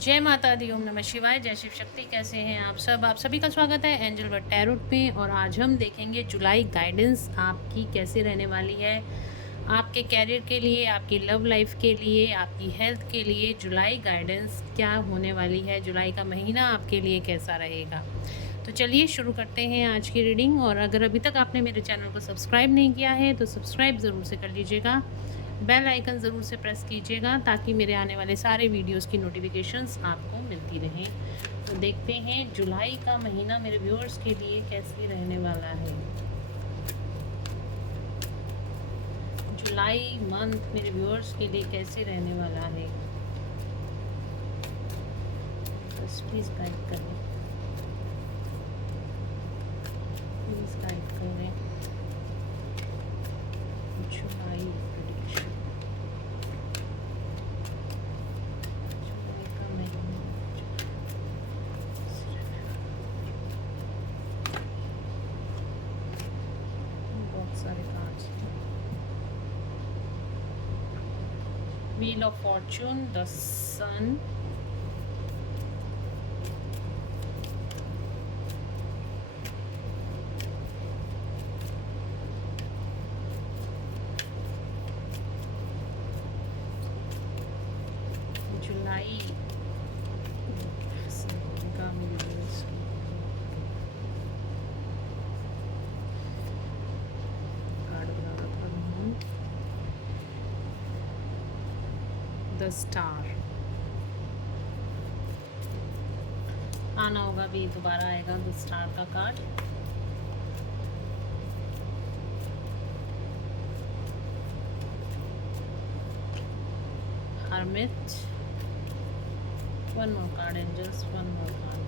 जय माता दी, ओम नमः शिवाय, जय शिव शक्ति। कैसे हैं आप सब? आप सभी का स्वागत है एंजल वर्ड टैरोट में। और आज हम देखेंगे जुलाई गाइडेंस आपकी कैसे रहने वाली है, आपके कैरियर के लिए, आपकी लव लाइफ के लिए, आपकी हेल्थ के लिए। जुलाई गाइडेंस क्या होने वाली है, जुलाई का महीना आपके लिए कैसा रहेगा। तो चलिए शुरू करते हैं आज की रीडिंग। और अगर अभी तक आपने मेरे चैनल को सब्सक्राइब नहीं किया है तो सब्सक्राइब ज़रूर से कर लीजिएगा, बेल आइकन ज़रूर से प्रेस कीजिएगा ताकि मेरे आने वाले सारे वीडियोस की नोटिफिकेशंस आपको मिलती रहें। तो देखते हैं जुलाई का महीना मेरे व्यूअर्स के लिए कैसे रहने वाला है। जुलाई मंथ मेरे व्यूअर्स के लिए कैसे रहने वाला है, बस प्लीज़ गाइड करें, प्लीज़ गाइड करें। जुलाई प्रेडिक्शन, जुलाई का महीना बहुत सारे कार्ड्स हैं। व्हील ऑफ फॉर्चून, द सन, जुलाई का कार्ड बना रखा हूँ। द स्टार आना होगा, भी दोबारा आएगा द स्टार का card. Hermit, one more card angels, one more card।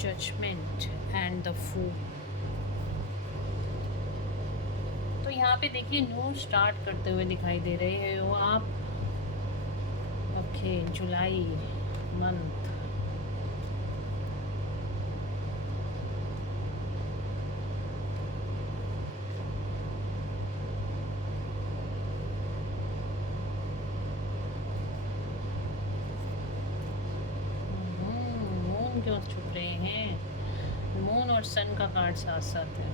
Judgement and the fool. तो यहाँ पे देखिए न्यू स्टार्ट करते हुए दिखाई दे रहे हो आप। ओके, जुलाई मंथ, मून क्यों छुप रहे हैं? मून और सन का कार्ड साथ साथ है।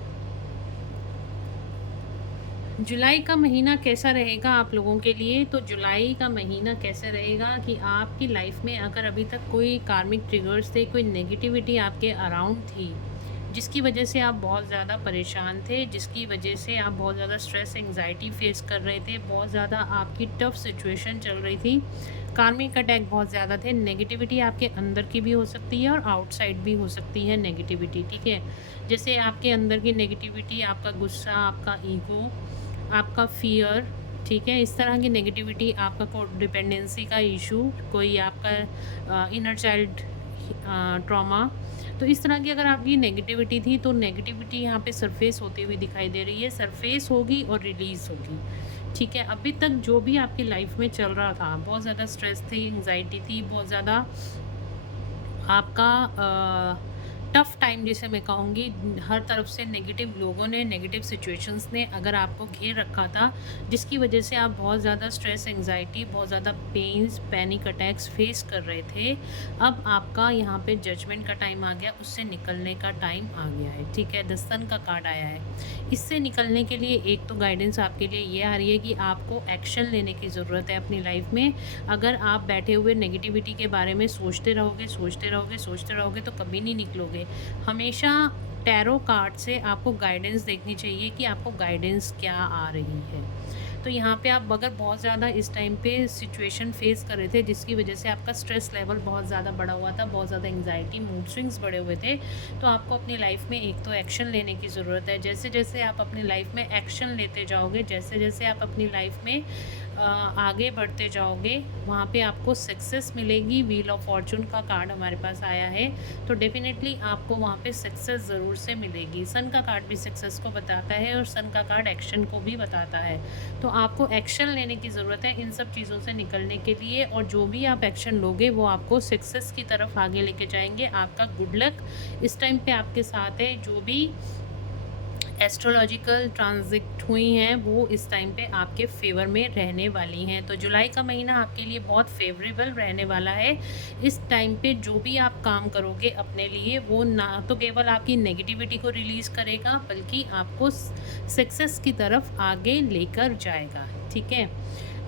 जुलाई का महीना कैसा रहेगा आप लोगों के लिए? तो जुलाई का महीना कैसे रहेगा कि आपकी लाइफ में अगर अभी तक कोई कार्मिक ट्रिगर्स थे, कोई नेगेटिविटी आपके अराउंड थी, जिसकी वजह से आप बहुत ज़्यादा परेशान थे, जिसकी वजह से आप बहुत ज़्यादा स्ट्रेस एंग्जाइटी फेस कर रहे थे, बहुत ज़्यादा आपकी टफ सिचुएशन चल रही थी, कार्मिक अटैक बहुत ज़्यादा थे। नेगेटिविटी आपके अंदर की भी हो सकती है और आउटसाइड भी हो सकती है नेगेटिविटी, ठीक है। जैसे आपके अंदर की नेगेटिविटी, आपका गुस्सा, आपका ईगो, आपका फियर, ठीक है, इस तरह की नेगेटिविटी, आपका कोड डिपेंडेंसी का इशू, कोई आपका इनर चाइल्ड ट्रॉमा, तो इस तरह की अगर आपकी नेगेटिविटी थी तो नेगेटिविटी यहाँ पे सरफेस होती हुई दिखाई दे रही है, सरफेस होगी और रिलीज़ होगी, ठीक है। अभी तक जो भी आपकी लाइफ में चल रहा था, बहुत ज़्यादा स्ट्रेस थी, एंग्जाइटी थी, बहुत ज़्यादा आपका टफ़ टाइम जिसे मैं कहूँगी, हर तरफ से नेगेटिव लोगों ने, नेगेटिव सिचुएशंस ने अगर आपको घेर रखा था, जिसकी वजह से आप बहुत ज़्यादा स्ट्रेस, एंग्जाइटी, बहुत ज़्यादा पेन्स, पैनिक अटैक्स फेस कर रहे थे। अब आपका यहाँ पे जजमेंट का टाइम आ गया, उससे निकलने का टाइम आ गया है, ठीक है। द सन का कार्ड आया है। इससे निकलने के लिए एक तो गाइडेंस आपके लिए ये आ रही है कि आपको एक्शन लेने की ज़रूरत है अपनी लाइफ में। अगर आप बैठे हुए नेगेटिविटी के बारे में सोचते रहोगे, सोचते रहोगे, सोचते रहोगे तो कभी नहीं निकलोगे। हमेशा टैरो कार्ड से आपको गाइडेंस देखनी चाहिए कि आपको गाइडेंस क्या आ रही है। तो यहाँ पे आप अगर बहुत ज़्यादा इस टाइम पे सिचुएशन फेस कर रहे थे जिसकी वजह से आपका स्ट्रेस लेवल बहुत ज़्यादा बढ़ा हुआ था, बहुत ज़्यादा एंग्जाइटी, मूड स्विंग्स बढ़े हुए थे, तो आपको अपनी लाइफ में एक तो एक्शन लेने की ज़रूरत है। जैसे जैसे आप अपनी लाइफ में एक्शन लेते जाओगे, जैसे जैसे आप अपनी लाइफ में आगे बढ़ते जाओगे, वहाँ पे आपको सक्सेस मिलेगी। व्हील ऑफ फॉर्चून का कार्ड हमारे पास आया है, तो डेफिनेटली आपको वहाँ पे सक्सेस ज़रूर से मिलेगी। सन का कार्ड भी सक्सेस को बताता है और सन का कार्ड एक्शन को भी बताता है। तो आपको एक्शन लेने की ज़रूरत है इन सब चीज़ों से निकलने के लिए, और जो भी आप एक्शन लोगे वो आपको सक्सेस की तरफ आगे लेके जाएंगे। आपका गुड लक इस टाइम पे आपके साथ है। जो भी एस्ट्रोलॉजिकल ट्रांजिट हुई हैं वो इस टाइम पे आपके फेवर में रहने वाली हैं। तो जुलाई का महीना आपके लिए बहुत फेवरेबल रहने वाला है। इस टाइम पे जो भी आप काम करोगे अपने लिए, वो ना तो केवल आपकी नेगेटिविटी को रिलीज़ करेगा, बल्कि आपको सक्सेस की तरफ आगे लेकर जाएगा। ठीक है,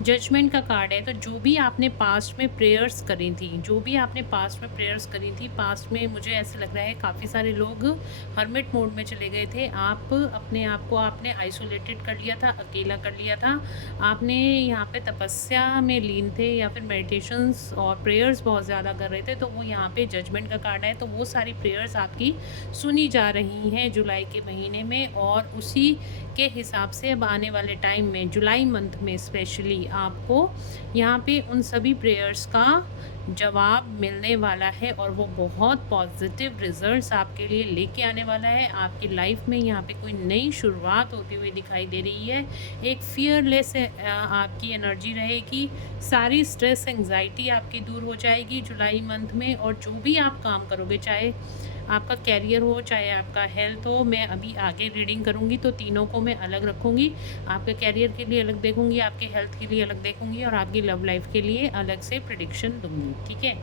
जजमेंट का कार्ड है। तो जो भी आपने पास्ट में प्रेयर्स करी थी, पास्ट में मुझे ऐसे लग रहा है काफ़ी सारे लोग हर्मिट मोड में चले गए थे। आप अपने आप को आपने आइसोलेटेड कर लिया था, अकेला कर लिया था। आपने यहाँ पे तपस्या में लीन थे, या फिर मेडिटेशंस और प्रेयर्स बहुत ज़्यादा कर रहे थे। तो वो यहाँ पे जजमेंट का कार्ड है। तो वो सारी प्रेयर्स आपकी सुनी जा रही हैं जुलाई के महीने में, और उसी के हिसाब से अब आने वाले टाइम में, जुलाई मंथ में स्पेशली, आपको यहाँ पे उन सभी प्रेयर्स का जवाब मिलने वाला है, और वो बहुत पॉजिटिव रिजल्ट्स आपके लिए लेके आने वाला है। आपकी लाइफ में यहाँ पे कोई नई शुरुआत होती हुई दिखाई दे रही है। एक फियरलेस आपकी एनर्जी रहेगी। सारी स्ट्रेस एंग्जाइटी आपकी दूर हो जाएगी जुलाई मंथ में। और जो भी आप काम करोगे, चाहे आपका कैरियर हो, चाहे आपका हेल्थ हो, मैं अभी आगे रीडिंग करूँगी तो तीनों को मैं अलग रखूँगी। आपके कैरियर के लिए अलग देखूँगी, आपके हेल्थ के लिए अलग देखूँगी, और आपकी लव लाइफ के लिए अलग से प्रेडिक्शन दूँगी। ठीक है,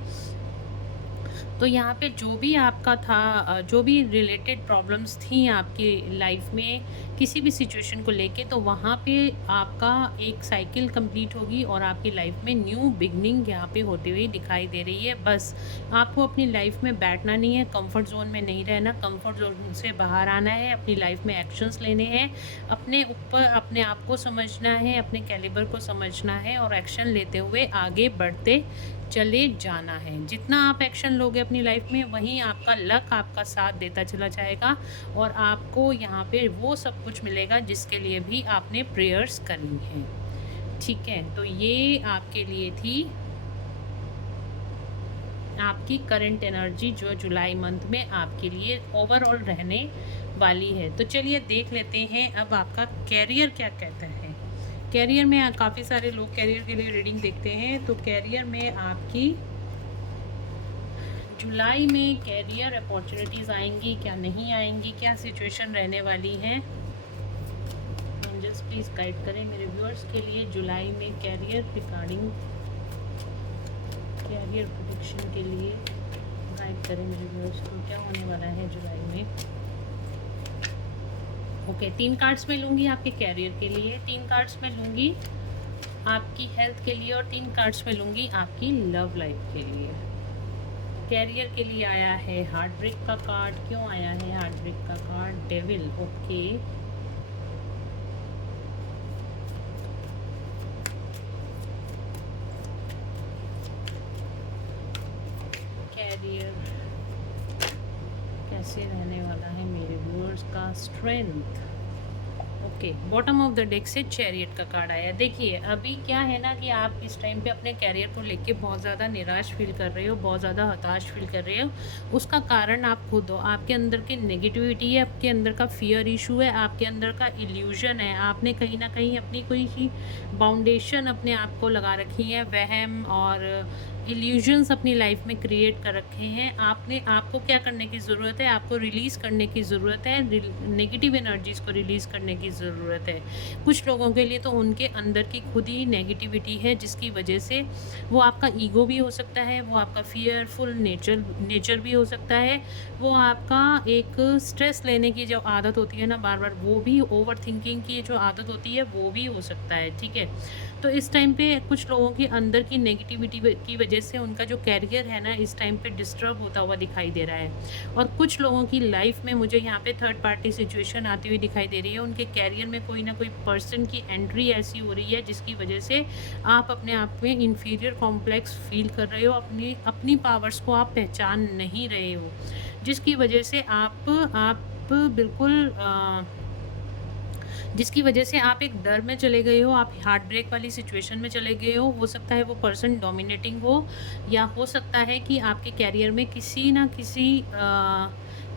तो यहाँ पे जो भी आपका था, जो भी रिलेटेड प्रॉब्लम्स थी आपकी लाइफ में किसी भी सिचुएशन को लेके, तो वहाँ पे आपका एक साइकिल कंप्लीट होगी, और आपकी लाइफ में न्यू बिगनिंग यहाँ पे होती हुई दिखाई दे रही है। बस आपको अपनी लाइफ में बैठना नहीं है, कंफर्ट जोन में नहीं रहना, कंफर्ट जोन से बाहर आना है, अपनी लाइफ में एक्शंस लेने हैं, अपने ऊपर अपने आप को समझना है, अपने कैलिबर को समझना है, और एक्शन लेते हुए आगे बढ़ते चले जाना है। जितना आप एक्शन लोगे अपनी लाइफ में, वहीं आपका लक आपका साथ देता चला जाएगा, और आपको यहाँ पे वो सब कुछ मिलेगा जिसके लिए भी आपने प्रेयर्स करी हैं। ठीक है, तो ये आपके लिए थी आपकी करंट एनर्जी जो जुलाई मंथ में आपके लिए ओवरऑल रहने वाली है। तो चलिए देख लेते हैं अब आपका कैरियर क्या कहता है। कैरियर में काफ़ी सारे लोग कैरियर के लिए रीडिंग देखते हैं। तो कैरियर में आपकी जुलाई में कैरियर अपॉर्चुनिटीज़ आएंगी, क्या नहीं आएंगी, क्या सिचुएशन रहने वाली है, एंजल्स प्लीज़ गाइड करें मेरे व्यूअर्स के लिए जुलाई में कैरियर रिगार्डिंग, कैरियर प्रेडिक्शन के लिए गाइड करें मेरे व्यूअर्स को, क्या होने वाला है जुलाई में। ओके, 3 कार्ड्स में लूँगी आपके कैरियर के लिए, 3 कार्ड्स में लूँगी आपकी हेल्थ के लिए, और 3 कार्ड्स में लूँगी आपकी लव लाइफ के लिए। कैरियर के लिए आया है हार्ट ब्रेक का कार्ड। क्यों आया है हार्ट ब्रेक का कार्ड? डेविल। ओके, कैरियर कैसे रहने वाला है मेरे व्यूअर्स का? Strength. Okay, bottom of the deck से चैरियट का कार्ड आया। देखिए अभी क्या है ना कि आप इस टाइम पे अपने कैरियर को लेके बहुत ज़्यादा निराश फील कर रहे हो, बहुत ज़्यादा हताश फील कर रहे हो। उसका कारण आप खुद हो, आपके अंदर की नेगेटिविटी है, आपके अंदर का फियर इशू है, आपके अंदर का इल्यूजन है। आपने कहीं ना कहीं अपनी कोई सी बाउंडेशन अपने आप को लगा रखी है, वहम और इल्यूजन्स अपनी लाइफ में क्रिएट कर रखे हैं। आपको क्या करने की ज़रूरत है? आपको रिलीज़ करने की ज़रूरत है, नेगेटिव एनर्जीज़ को रिलीज़ करने की ज़रूरत है। कुछ लोगों के लिए तो उनके अंदर की खुद ही नेगेटिविटी है, जिसकी वजह से वो आपका ईगो भी हो सकता है, वो आपका फियरफुल नेचर भी हो सकता है, वो आपका एक स्ट्रेस लेने की जो आदत होती है ना बार बार, वो भी ओवर थिंकिंग की जो आदत होती है वो भी हो सकता है। ठीक है, तो इस टाइम पे कुछ लोगों के अंदर की नेगेटिविटी की वजह से उनका जो कैरियर है ना इस टाइम पे डिस्टर्ब होता हुआ दिखाई दे रहा है। और कुछ लोगों की लाइफ में मुझे यहाँ पे थर्ड पार्टी सिचुएशन आती हुई दिखाई दे रही है। उनके कैरियर में कोई ना कोई पर्सन की एंट्री ऐसी हो रही है जिसकी वजह से आप अपने आप में इन्फीरियर कॉम्प्लेक्स फील कर रहे हो, अपनी पावर्स को आप पहचान नहीं रहे हो, जिसकी वजह से आप बिल्कुल जिसकी वजह से आप एक डर में चले गए हो, आप हार्ट ब्रेक वाली सिचुएशन में चले गए हो सकता है वो पर्सन डोमिनेटिंग हो, या हो सकता है कि आपके कैरियर में किसी ना किसी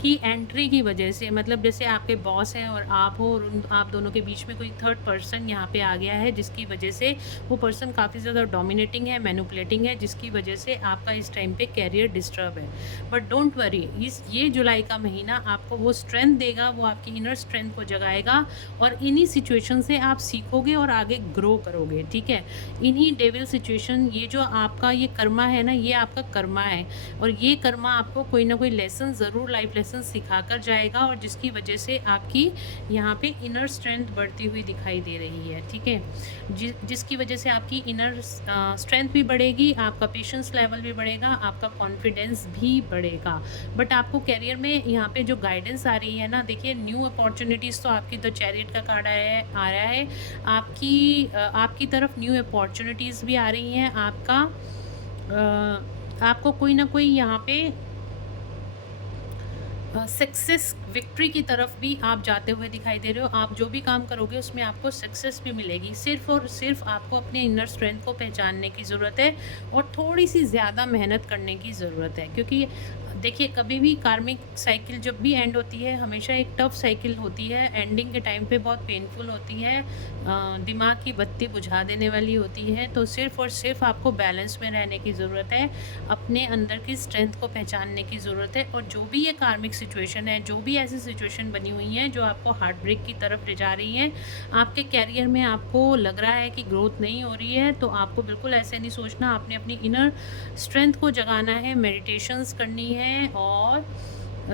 की एंट्री की वजह से, मतलब जैसे आपके बॉस हैं और आप हो, और आप दोनों के बीच में कोई थर्ड पर्सन यहाँ पे आ गया है, जिसकी वजह से वो पर्सन काफ़ी ज़्यादा डोमिनेटिंग है, मैनिपुलेटिंग है, जिसकी वजह से आपका इस टाइम पे कैरियर डिस्टर्ब है। बट डोंट वरी, इस ये जुलाई का महीना आपको वो स्ट्रेंथ देगा, वो आपकी इनर स्ट्रेंथ को जगाएगा, और इन्हीं सिचुएशन से आप सीखोगे और आगे ग्रो करोगे। ठीक है, इन्हीं डेविल सिचुएशन, ये जो आपका ये कर्मा है ना, ये आपका कर्मा है, और ये कर्मा आपको कोई ना कोई लेसन ज़रूर, लाइफ लेसन सिखा कर जाएगा, और जिसकी वजह से आपकी यहाँ पे इनर स्ट्रेंथ बढ़ती हुई दिखाई दे रही है। ठीक है, जिसकी वजह से आपकी इनर स्ट्रेंथ भी बढ़ेगी, आपका पेशेंस लेवल भी बढ़ेगा, आपका कॉन्फिडेंस भी बढ़ेगा। बट आपको करियर में यहाँ पे जो गाइडेंस आ रही है ना, देखिए न्यू अपॉर्चुनिटीज़, तो आपकी द चैरियट का कार्ड आ रहा है, आपकी तरफ न्यू अपॉर्चुनिटीज़ भी आ रही हैं। आपको कोई ना कोई यहाँ पे सक्सेस, विक्ट्री की तरफ भी आप जाते हुए दिखाई दे रहे हो। आप जो भी काम करोगे उसमें आपको सक्सेस भी मिलेगी। सिर्फ़ और सिर्फ आपको अपने इनर स्ट्रेंथ को पहचानने की ज़रूरत है, और थोड़ी सी ज़्यादा मेहनत करने की ज़रूरत है, क्योंकि देखिए कभी भी कार्मिक साइकिल जब भी एंड होती है, हमेशा एक टफ साइकिल होती है। एंडिंग के टाइम पे बहुत पेनफुल होती है, दिमाग की बत्ती बुझा देने वाली होती है। तो सिर्फ़ और सिर्फ आपको बैलेंस में रहने की ज़रूरत है, अपने अंदर की स्ट्रेंथ को पहचानने की ज़रूरत है, और जो भी ये कार्मिक सिचुएशन है, जो भी ऐसी सिचुएशन बनी हुई हैं जो आपको हार्ट ब्रेक की तरफ ले जा रही हैं, आपके कैरियर में आपको लग रहा है कि ग्रोथ नहीं हो रही है, तो आपको बिल्कुल ऐसे नहीं सोचना। आपने अपनी इनर स्ट्रेंथ को जगाना है, मेडिटेशंस करनी है, और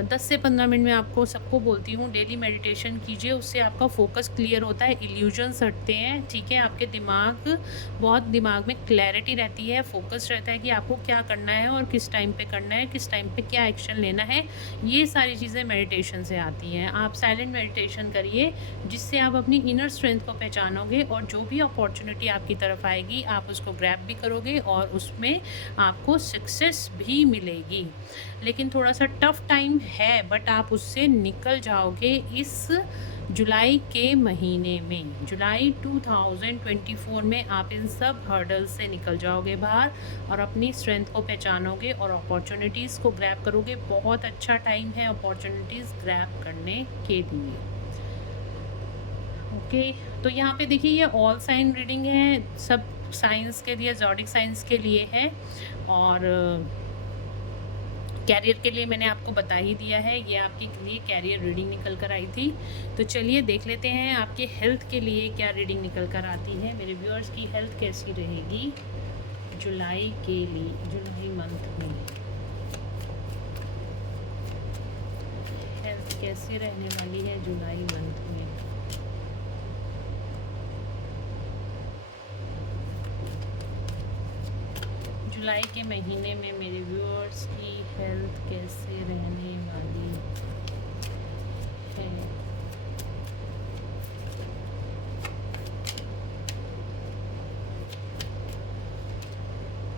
10 से 15 मिनट में आपको सबको बोलती हूँ डेली मेडिटेशन कीजिए, उससे आपका फोकस क्लियर होता है, इल्यूजन्स हटते हैं। ठीक है, आपके दिमाग में क्लैरिटी रहती है, फोकस रहता है कि आपको क्या करना है और किस टाइम पे करना है, किस टाइम पे क्या एक्शन लेना है। ये सारी चीज़ें मेडिटेशन से आती हैं। आप साइलेंट मेडिटेशन करिए, जिससे आप अपनी इनर स्ट्रेंथ को पहचानोगे, और जो भी अपॉर्चुनिटी आपकी तरफ आएगी आप उसको ग्रैब भी करोगे, और उसमें आपको सक्सेस भी मिलेगी। लेकिन थोड़ा सा टफ टाइम है, बट आप उससे निकल जाओगे इस जुलाई के महीने में। जुलाई 2024 में आप इन सब हर्डल्स से निकल जाओगे बाहर, और अपनी स्ट्रेंथ को पहचानोगे और अपॉर्चुनिटीज़ को ग्रैब करोगे। बहुत अच्छा टाइम है अपॉर्चुनिटीज़ ग्रैब करने के लिए। ओके, तो यहाँ पे देखिए ये ऑल साइन रीडिंग है, सब साइंस के लिए, ज़ोडिक साइंस के लिए है, और कैरियर के लिए मैंने आपको बता ही दिया है। ये आपके लिए कैरियर रीडिंग निकल कर आई थी। तो चलिए देख लेते हैं आपके हेल्थ के लिए क्या रीडिंग निकल कर आती है। मेरे व्यूअर्स की हेल्थ कैसी रहेगी जुलाई के लिए, जुलाई मंथ में हेल्थ कैसी रहने वाली है जुलाई मंथ में। जुलाई के महीने में मेरे व्यूअर्स की हेल्थ कैसे रहने वाली है।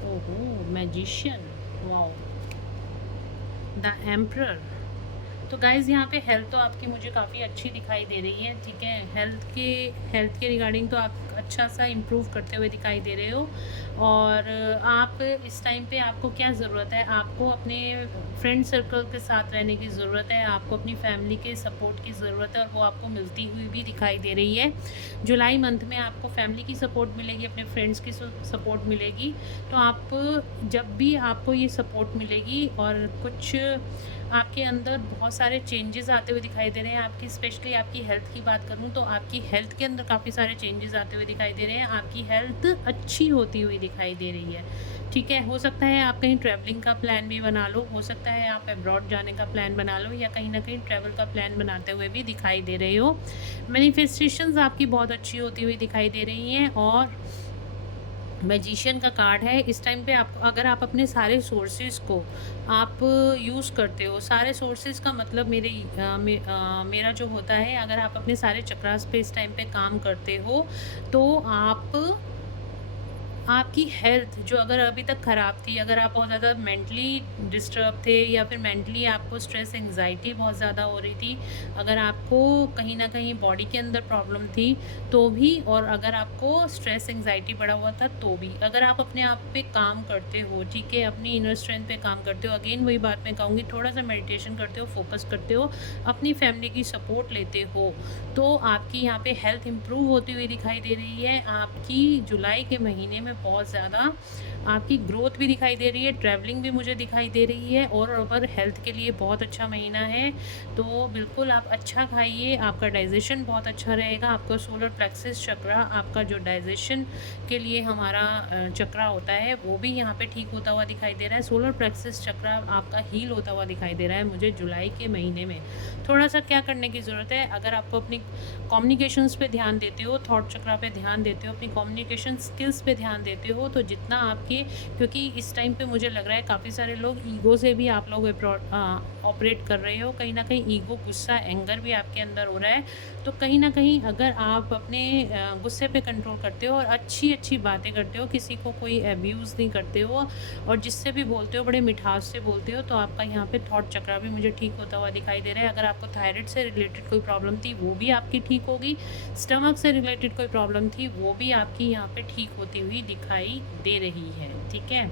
ओहो, मैजिशियन, वाओ, द एम्परर। तो गाइज़ यहाँ पे हेल्थ तो आपकी मुझे काफ़ी अच्छी दिखाई दे रही है। ठीक है, हेल्थ के रिगार्डिंग तो आप अच्छा सा इम्प्रूव करते हुए दिखाई दे रहे हो। और आप इस टाइम पे आपको क्या ज़रूरत है, आपको अपने फ्रेंड सर्कल के साथ रहने की ज़रूरत है, आपको अपनी फैमिली के सपोर्ट की ज़रूरत है, और वो आपको मिलती हुई भी दिखाई दे रही है। जुलाई मंथ में आपको फैमिली की सपोर्ट मिलेगी, अपने फ्रेंड्स की सपोर्ट मिलेगी। तो आप जब भी आपको ये सपोर्ट मिलेगी, और कुछ आपके अंदर बहुत सारे चेंजेस आते हुए दिखाई दे रहे हैं। आपकी स्पेशली आपकी हेल्थ की बात करूं तो आपकी हेल्थ के अंदर काफ़ी सारे चेंजेस आते हुए दिखाई दे रहे हैं। आपकी हेल्थ अच्छी होती हुई दिखाई दे रही है। ठीक है, हो सकता है आप कहीं ट्रैवलिंग का प्लान भी बना लो, हो सकता है आप अब्रॉड जाने का प्लान बना लो, या कहीं ना कहीं ट्रैवल का प्लान बनाते हुए भी दिखाई दे रहे हो। मैनिफेस्टेशंस आपकी बहुत अच्छी होती हुई दिखाई दे रही हैं। और मैजिशियन का कार्ड है। इस टाइम पे आप, अगर आप अपने सारे सोर्सेज को आप यूज़ करते हो, सारे सोर्सेज का मतलब मेरा जो होता है, अगर आप अपने सारे चक्रास पे इस टाइम पे काम करते हो, तो आप आपकी हेल्थ जो अगर अभी तक ख़राब थी, अगर आप बहुत ज़्यादा मेंटली डिस्टर्ब थे या फिर मेंटली आपको स्ट्रेस एंग्जायटी बहुत ज़्यादा हो रही थी, अगर आपको कहीं न कहीं बॉडी के अंदर प्रॉब्लम थी, तो भी, और अगर आपको स्ट्रेस एंग्जायटी बढ़ा हुआ था, तो भी, अगर आप अपने आप पे काम करते हो, ठीक है, अपनी इनर स्ट्रेंथ पे काम करते हो, अगेन वही बात मैं कहूँगी, थोड़ा-सा मेडिटेशन करते हो, फ़ोकस करते हो, अपनी फैमिली की सपोर्ट लेते हो, तो आपकी यहाँ पे हेल्थ इम्प्रूव होती हुई दिखाई दे रही है। आपकी जुलाई के महीने में बहुत ज़्यादा आपकी ग्रोथ भी दिखाई दे रही है, ट्रैवलिंग भी मुझे दिखाई दे रही है, और ओवर हेल्थ के लिए बहुत अच्छा महीना है। तो बिल्कुल आप अच्छा खाइए, आपका डाइजेशन बहुत अच्छा रहेगा, आपका सोलर प्लेक्सस चक्रा, आपका जो डाइजेशन के लिए हमारा चक्रा होता है, वो भी यहाँ पे ठीक होता हुआ दिखाई दे रहा है। सोलर प्लेक्सस चक्रा आपका हील होता हुआ दिखाई दे रहा है मुझे जुलाई के महीने में। थोड़ा-सा क्या करने की ज़रूरत है, अगर आपको अपनी कम्युनिकेशंस पे ध्यान देते हो, थॉट चक्रा पे ध्यान देते हो, अपनी कम्युनिकेशन स्किल्स पे ध्यान देते हो, तो जितना आपके, क्योंकि इस टाइम पे मुझे लग रहा है काफ़ी सारे लोग ईगो से भी आप लोग ऑपरेट कर रहे हो, कहीं न कहीं ईगो, गुस्सा, एंगर भी आपके अंदर हो रहा है। तो कहीं न कहीं अगर आप अपने गुस्से पे कंट्रोल करते हो और अच्छी-अच्छी बातें करते हो, किसी को कोई अब्यूज़ नहीं करते हो, और जिससे भी बोलते हो बड़े मिठास से बोलते हो, तो आपका यहाँ पे थॉट चक्रा भी मुझे ठीक होता हुआ दिखाई दे रहा है। अगर आपको थायराइड से रिलेटेड कोई प्रॉब्लम थी, वो भी आपकी ठीक होगी। स्टमक से रिलेटेड कोई प्रॉब्लम थी, वो भी आपकी यहाँ पे ठीक होती हुई दिखाई दे रही है, ठीक है।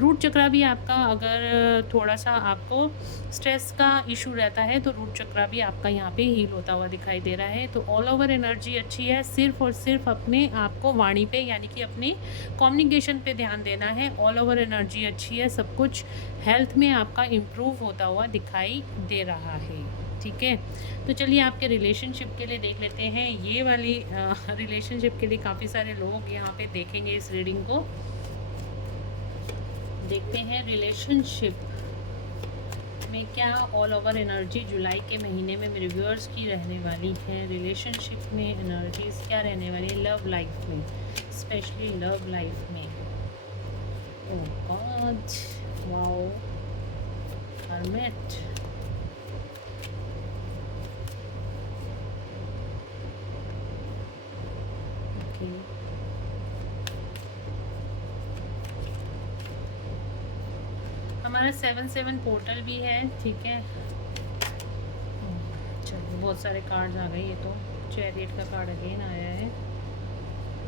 रूट चक्रा भी आपका, अगर थोड़ा-सा आपको स्ट्रेस का इशू रहता है, तो रूट चक्रा भी आपका यहाँ पे हील होता हुआ दिखाई दे रहा है। तो ऑल ओवर एनर्जी अच्छी है, सिर्फ़ और सिर्फ़ अपने आपको वाणी पे, यानी कि अपनी कम्युनिकेशन पे ध्यान देना है। ऑल ओवर एनर्जी अच्छी है, सब कुछ हेल्थ में आपका इम्प्रूव होता हुआ दिखाई दे रहा है, ठीक है। तो चलिए आपके रिलेशनशिप के लिए देख लेते हैं। ये वाली रिलेशनशिप के लिए काफ़ी सारे लोग यहाँ पे देखेंगे इस रीडिंग को। देखते हैं रिलेशनशिप में क्या ऑल ओवर एनर्जी जुलाई के महीने में मेरे व्यूअर्स की रहने वाली है। रिलेशनशिप में एनर्जीज क्या रहने वाली है लव लाइफ में, स्पेशली लव लाइफ में। ओह गॉड, वाओ, हर्मिट, ओके, हमारा 7-7 पोर्टल भी है, ठीक है। चलिए बहुत सारे कार्ड्स आ गए। ये तो चैरियट का कार्ड अगेन आया है,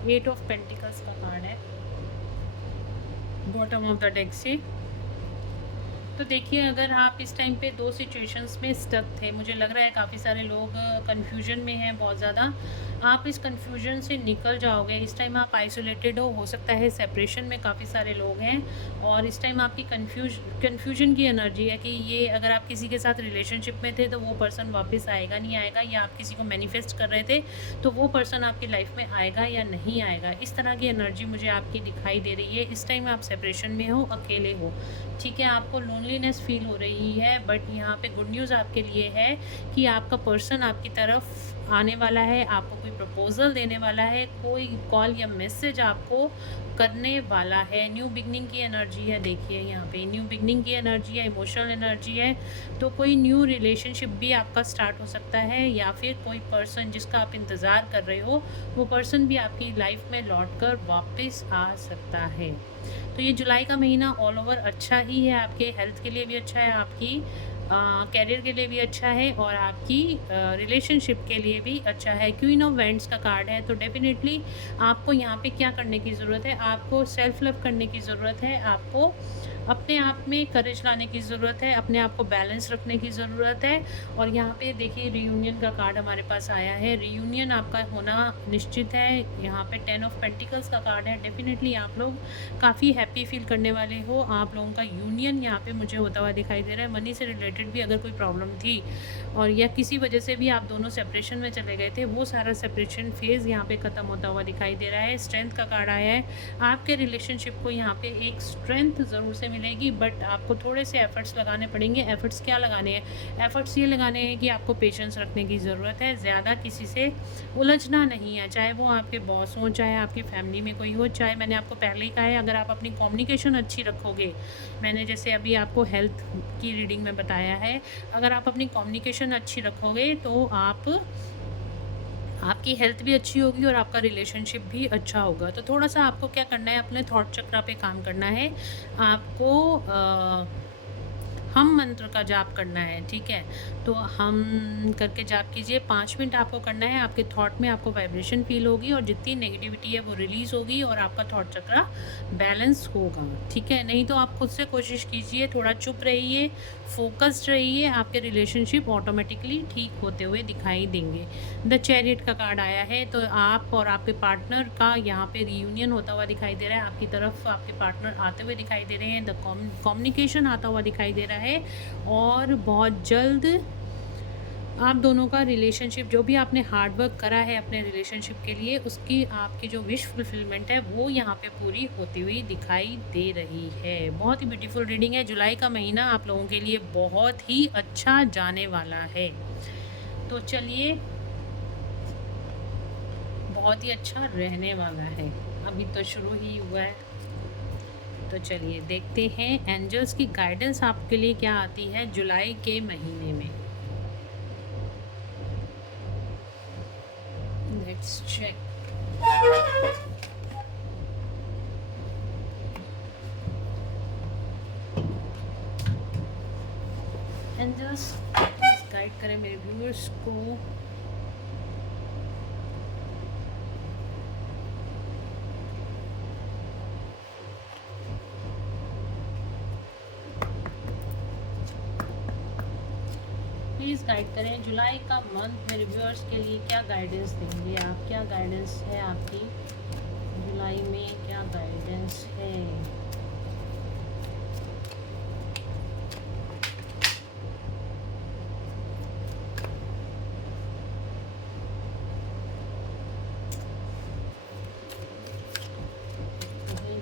8 ऑफ पेंटिकल्स का कार्ड है बॉटम ऑफ द डेक से। तो देखिए, अगर आप इस टाइम पे दो सिचुएशंस में स्टक थे, मुझे लग रहा है काफ़ी सारे लोग कन्फ्यूजन में हैं बहुत ज़्यादा। आप इस कन्फ्यूजन से निकल जाओगे। इस टाइम आप आइसोलेटेड हो सकता है सेपरेशन में काफ़ी सारे लोग हैं, और इस टाइम आपकी कन्फ्यूजन की एनर्जी है कि ये, अगर आप किसी के साथ रिलेशनशिप में थे तो वो पर्सन वापस आएगा नहीं आएगा, या आप किसी को मैनिफेस्ट कर रहे थे तो वो पर्सन आपकी लाइफ में आएगा या नहीं आएगा। इस तरह की एनर्जी मुझे आपकी दिखाई दे रही है। इस टाइम आप सेपरेशन में हो, अकेले हो, ठीक है, आपको लोनलीनेस फील हो रही है, बट यहाँ पे गुड न्यूज़ आपके लिए है कि आपका पर्सन आपकी तरफ आने वाला है, आपको कोई प्रपोजल देने वाला है, कोई कॉल या मैसेज आपको करने वाला है। न्यू बिगनिंग की एनर्जी है, देखिए यहाँ पे न्यू बिगनिंग की एनर्जी है, इमोशनल एनर्जी है। तो कोई न्यू रिलेशनशिप भी आपका स्टार्ट हो सकता है, या फिर कोई पर्सन जिसका आप इंतज़ार कर रहे हो, वो पर्सन भी आपकी लाइफ में लौट कर वापस आ सकता है। तो ये जुलाई का महीना ऑल ओवर अच्छा ही है, आपके हेल्थ के लिए भी अच्छा है, आपकी कैरियर के लिए भी अच्छा है, और आपकी रिलेशनशिप के लिए भी अच्छा है। क्वीन ऑफ वैंड्स का कार्ड है, तो डेफिनेटली आपको यहाँ पे क्या करने की ज़रूरत है, आपको सेल्फ लव करने की ज़रूरत है, आपको अपने आप में करेज लाने की ज़रूरत है, अपने आप को बैलेंस रखने की ज़रूरत है। और यहाँ पे देखिए रियूनियन का कार्ड हमारे पास आया है, रियूनियन आपका होना निश्चित है। यहाँ पे 10 ऑफ पेंटिकल्स का कार्ड है, डेफिनेटली आप लोग काफ़ी हैप्पी फील करने वाले हो। आप लोगों का यूनियन यहाँ पे मुझे होता हुआ दिखाई दे रहा है। मनी से रिलेटेड भी अगर कोई प्रॉब्लम थी, और या किसी वजह से भी आप दोनों सेपरेशन में चले गए थे, वो सारा सेपरेशन फेज़ यहाँ पे ख़त्म होता हुआ दिखाई दे रहा है। स्ट्रेंथ का कार्ड आया है, आपके रिलेशनशिप को यहाँ पे एक स्ट्रेंथ ज़रूर से मिलेगी, बट आपको थोड़े से एफर्ट्स लगाने पड़ेंगे। एफर्ट्स क्या लगाने हैं, एफर्ट्स ये लगाने हैं कि आपको पेशेंस रखने की ज़रूरत है, ज़्यादा किसी से उलझना नहीं है, चाहे वो आपके बॉस हों, चाहे आपकी फैमिली में कोई हो, चाहे, मैंने आपको पहले ही कहा है, अगर आप अपनी कम्युनिकेशन अच्छी रखोगे, मैंने जैसे अभी आपको हेल्थ की रीडिंग में बताया है, अगर आप अपनी कम्युनिकेशन अच्छी रखोगे तो आप आपकी हेल्थ भी अच्छी होगी और आपका रिलेशनशिप भी अच्छा होगा। तो थोड़ा-सा आपको क्या करना है, अपने थॉट चक्रा पे काम करना है। आपको हम मंत्र का जाप करना है, ठीक है? तो हम करके जाप कीजिए, 5 मिनट आपको करना है। आपके थॉट में आपको वाइब्रेशन फ़ील होगी और जितनी नेगेटिविटी है वो रिलीज़ होगी और आपका थॉट चक्रा बैलेंस होगा, ठीक है? नहीं तो आप खुद से कोशिश कीजिए, थोड़ा चुप रहिए, फ़ोकस्ड रहिए, आपके रिलेशनशिप ऑटोमेटिकली ठीक होते हुए दिखाई देंगे। द चैरियट का कार्ड आया है, तो आप और आपके पार्टनर का यहाँ पे रियूनियन होता हुआ दिखाई दे रहा है। आपकी तरफ आपके पार्टनर आते हुए दिखाई दे रहे हैं। द कम्युनिकेशन आता हुआ दिखाई दे रहा है और बहुत जल्द आप दोनों का रिलेशनशिप, जो भी आपने हार्ड वर्क करा है अपने रिलेशनशिप के लिए, उसकी आपकी जो विश फुलफिलमेंट है वो यहाँ पे पूरी होती हुई दिखाई दे रही है। बहुत ही ब्यूटीफुल रीडिंग है। जुलाई का महीना आप लोगों के लिए बहुत ही अच्छा जाने वाला है। तो चलिए, बहुत ही अच्छा रहने वाला है। अभी तो शुरू ही हुआ है। तो चलिए देखते हैं एंजल्स की गाइडेंस आपके लिए क्या आती है जुलाई के महीने में। Let's check. Angels please guide करें मेरे व्यूअर्स को। प्लीज़ गाइड करें जुलाई का मंथ मेरे व्यूअर्स के लिए, क्या गाइडेंस देंगे आप, क्या गाइडेंस है आपकी जुलाई में, क्या गाइडेंस है।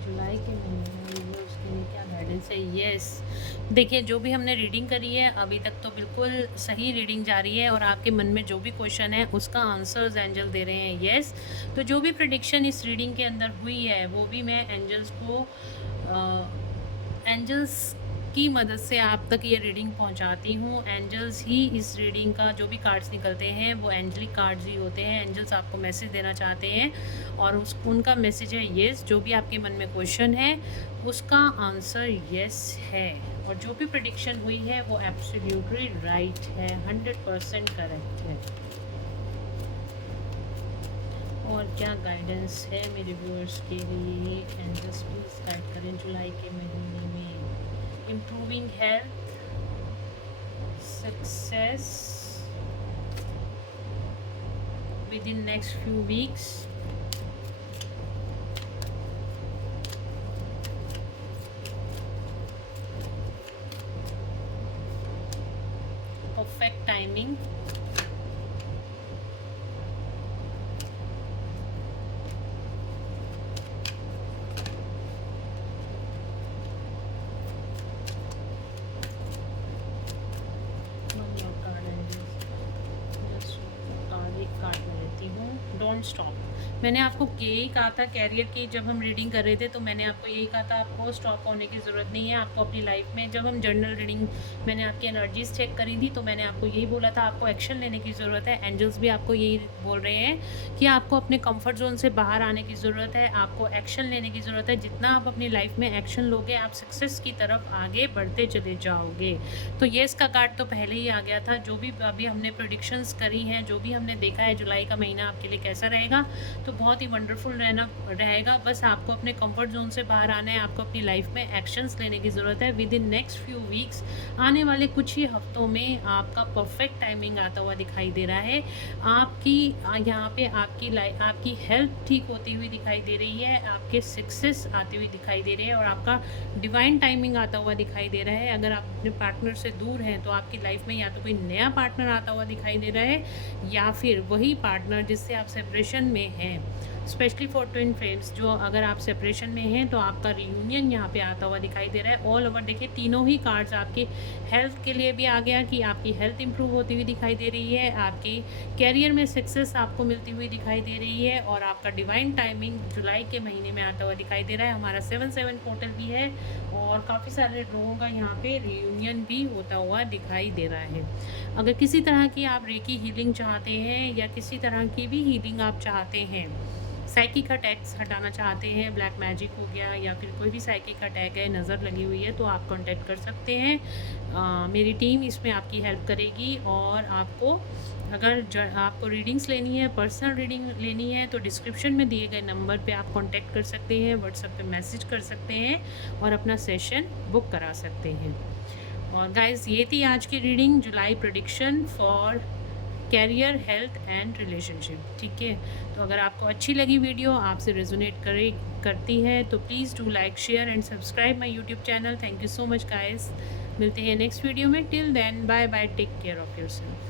जुलाई के महीने में उसके लिए क्या गाइडेंस है। यस, देखिए जो भी हमने रीडिंग करी है अभी तक तो बिल्कुल सही रीडिंग जा रही है और आपके मन में जो भी क्वेश्चन है उसका आंसर्स एंजल दे रहे हैं। यस, तो जो भी प्रेडिक्शन इस रीडिंग के अंदर हुई है वो भी मैं एंजल्स को एंजल्स की मदद से आप तक ये रीडिंग पहुंचाती हूँ। एंजल्स ही इस रीडिंग का, जो भी कार्ड्स निकलते हैं वो एंजलिक कार्ड्स ही होते हैं। एंजल्स आपको मैसेज देना चाहते हैं और उनका मैसेज है येस। जो भी आपके मन में क्वेश्चन है उसका आंसर येस है और जो भी प्रेडिक्शन हुई है वो एब्सोल्युटली राइट है, 100% करेक्ट है। और क्या गाइडेंस है मेरे व्यूअर्स के लिए, एंजल्स प्लीज गाइड करें जुलाई के महीने में। Improving health, success within next few weeks, perfect timing, don't stop. मैंने आपको यही कहा था कैरियर की, जब हम रीडिंग कर रहे थे तो मैंने आपको यही कहा था आपको स्टॉप होने की ज़रूरत नहीं है। आपको अपनी लाइफ में, जब हम जर्नल रीडिंग, मैंने आपकी एनर्जीज चेक करी थी तो मैंने आपको यही बोला था आपको एक्शन लेने की ज़रूरत है। एंजल्स भी आपको यही बोल रहे हैं कि आपको अपने कंफर्ट जोन से बाहर आने की ज़रूरत है, आपको एक्शन लेने की ज़रूरत है। जितना आप अपनी लाइफ में एक्शन लोगे आप सक्सेस की तरफ आगे बढ़ते चले जाओगे। तो ये इसका कार्ड तो पहले ही आ गया था। जो भी अभी हमने प्रेडिक्शंस करी हैं, जो भी हमने देखा है जुलाई का महीना आपके लिए कैसा रहेगा, तो बहुत ही वंडरफुल रहेगा। बस आपको अपने कंफर्ट जोन से बाहर आना है, आपको अपनी लाइफ में एक्शंस लेने की ज़रूरत है। With in next few weeks, आने वाले कुछ ही हफ्तों में आपका परफेक्ट टाइमिंग आता हुआ दिखाई दे रहा है। आपकी यहाँ पे आपकी हेल्थ ठीक होती हुई दिखाई दे रही है, आपके सक्सेस आती हुई दिखाई दे रही है और आपका डिवाइन टाइमिंग आता हुआ दिखाई दे रहा है। अगर आप अपने पार्टनर से दूर हैं तो आपकी लाइफ में या तो कोई नया पार्टनर आता हुआ दिखाई दे रहा है या फिर वही पार्टनर जिससे आप सेपरेशन में हैं स्पेशली फॉर ट्विन फ्लेम्स, जो अगर आप सेपरेशन में हैं तो आपका रियूनियन यहाँ पे आता हुआ दिखाई दे रहा है। ऑल ओवर देखिए तीनों ही कार्ड्स आपके हेल्थ के लिए भी आ गया कि आपकी हेल्थ इंप्रूव होती हुई दिखाई दे रही है, आपकी कैरियर में सक्सेस आपको मिलती हुई दिखाई दे रही है, और आपका डिवाइन टाइमिंग जुलाई के महीने में आता हुआ दिखाई दे रहा है। हमारा 7/7 पोर्टल भी है और काफ़ी सारे लोगों का यहाँ पे रियूनियन भी होता हुआ दिखाई दे रहा है। अगर किसी तरह की आप रेकी हीलिंग चाहते हैं या किसी तरह की भी हीलिंग आप चाहते हैं, साइकिक अटैक्स हटाना चाहते हैं, ब्लैक मैजिक हो गया या फिर कोई भी साइकिक अटैक है, नज़र लगी हुई है, तो आप कांटेक्ट कर सकते हैं। मेरी टीम इसमें आपकी हेल्प करेगी। और आपको अगर आपको रीडिंग्स लेनी है, पर्सनल रीडिंग लेनी है, तो डिस्क्रिप्शन में दिए गए नंबर पे आप कांटेक्ट कर सकते हैं, व्हाट्सएप पे मैसेज कर सकते हैं और अपना सेशन बुक करा सकते हैं। और गाइस, ये थी आज की reading, July prediction for career, health and relationship. ठीक है, तो अगर आपको अच्छी लगी वीडियो, आपसे रेजोनेट करती है, तो please do like, share and subscribe my YouTube channel. Thank you so much guys. मिलते हैं नेक्स्ट वीडियो में। Till then, bye bye, take care of yourself.